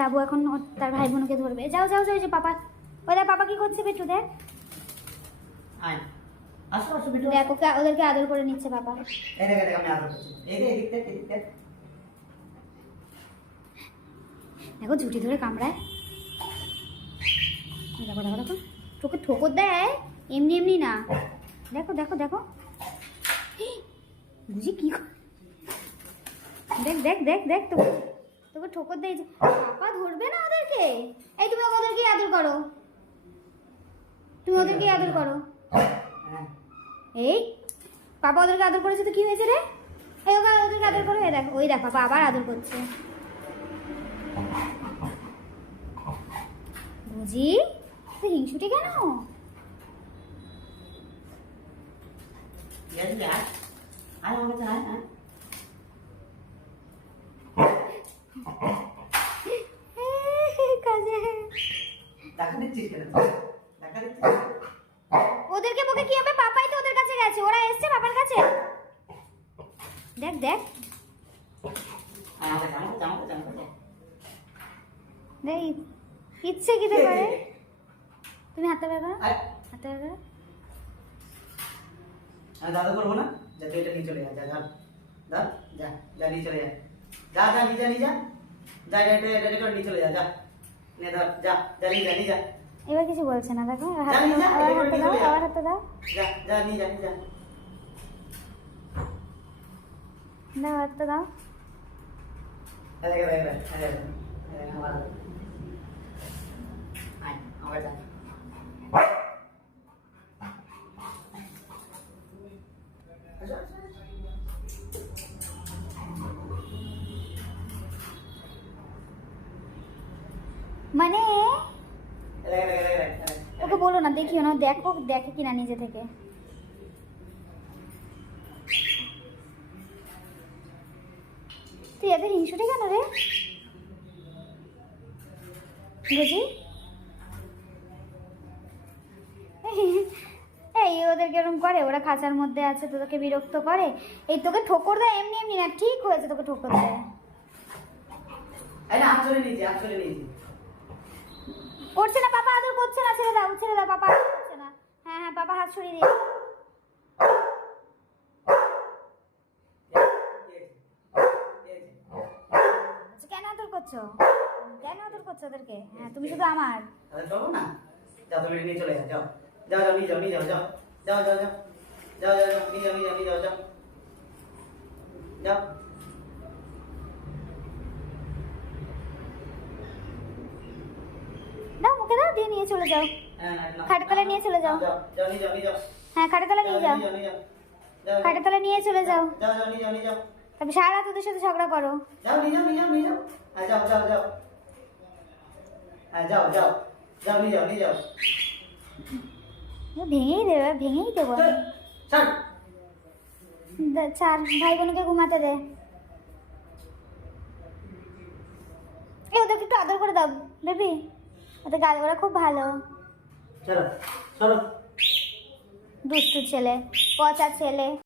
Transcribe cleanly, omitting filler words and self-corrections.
রাবু এখন তার ভাই বোনকে ধরবে। যাও যাও যাও, যে পাপা, ওই দেখ পাপা কি করছে বেটু, দেখ আয় আসো আসো বিটু, দেখ ওদেরকে আদর করে নিচ্ছে পাপা। এই দেখ আমি আদর করছি, এই রে এদিক থেকে দেখো ঝুঁটি ধরে কামড়ায়, দেখো দেখো দেখো, তোকে ঠোকর দেয় এমনি এমনি না, দেখো দেখো দেখো বুঝি কি দেখ দেখ দেখ দেখ, তোকে তোকে ঠোকর দেয়। পাপা ধরবে না ওদেরকে। এই তুমি ওদেরকে আদর করো, তুমি ওদেরকে আদর করো। এই পাপা ওদেরকে আদর করেছে তো কি হয়েছে রে? এই ওদেরকে আদর করো। এই দেখ, ওই দেখ পাপা আবার আদর করছে। বুঝি তুই হিংসুটে কেন? ওদেরকে বকে কি হবে? পাপাই তো ওদের কাছে গেছে, ওরা এসছে পাপার কাছে। দেখ দেখ দেখ, ইচ্ছে কি করে। তুমি হাতটা বের করো, হাতটা বের করো। আমি দাদা করবো না, যা তুই এটা নিয়ে চলে যা, যা যা যা যা নিয়ে চলে যা, যা যা নিয়ে যা নিয়ে যা, যা এটা করে নিয়ে চলে যা, যা নে ধর, যা যা নিয়ে যা নিয়ে যা। এবার কিছু বলছে না, দেখো আবার হাতটা দাও, আবার হাতটা দাও, যা যা নিয়ে যা নিয়ে যা। দাও হাতটা দাও। আরে আরে আরে আরে আমার আয় আমার যা মানে আরে আরে আরে আরে ওকে বলো না, দেখিও না, দেখো দেখে কিনা নিজে থেকে। তুই এত হিংসুটে কেন রে বুঝি? এই ওদের কেরম করে, ওরা খাঁচার মধ্যে আছে তো তোকে বিরক্ত করে। এই তোকে ঠোকর দেয় এমনি এমনি না, ঠিক হয়েছে তোকে ঠোকর দেয়। আরে হাত চলে নিয়ে যা, হাত চলে নিয়ে যা। করছে না পাপা, আদর করছে না, ছেড়ে দাও ছেড়ে দাও, পাপা আদর করছে না। হ্যাঁ হ্যাঁ পাপা হাত সরিয়ে দিয়ে। কেন আদর করছো, কেন আদর করছো ওদেরকে? হ্যাঁ তুমি শুধু আমার। আরে চলো না, যাও তুমি নিয়ে চলে যাও, যাও যাও যাও নিয়ে যাও নিয়ে যাও, যাও যাও যাও যাও যাও যাও যাও নিয়ে যাও নিয়ে যাও নিয়ে যাও, যাও যাও। দাও মুখে দাও, দিয়ে নিয়ে চলে যাও, খাটতলায় নিয়ে চলে যাও। যাও যাও নিয়ে যাও নিয়ে যাও, হ্যাঁ খাটতলায় নিয়ে যাও, নিয়ে যাও যাও খাটতলায় নিয়ে চলে যাও। যাও যাও নিয়ে যাও নিয়ে যাও, তবে সারা রাত ওদের সাথে ঝগড়া করো। যাও নিয়ে যাও নিয়ে যাও নিয়ে যাও, হ্যাঁ যাও যাও যাও, হ্যাঁ যাও যাও যাও নিয়ে যাও নিয়ে যাও। ভেঙেই দেবে, ভেঙেই দেবো। ছাড় ছাড়, ভাই বোনকে ঘুমাতে দে। এই ওদেরকে একটু আদর করে দাও বেবি, ওদের গাল ওরা খুব ভালো। চলো চলো। দুষ্টু ছেলে, পচা ছেলে।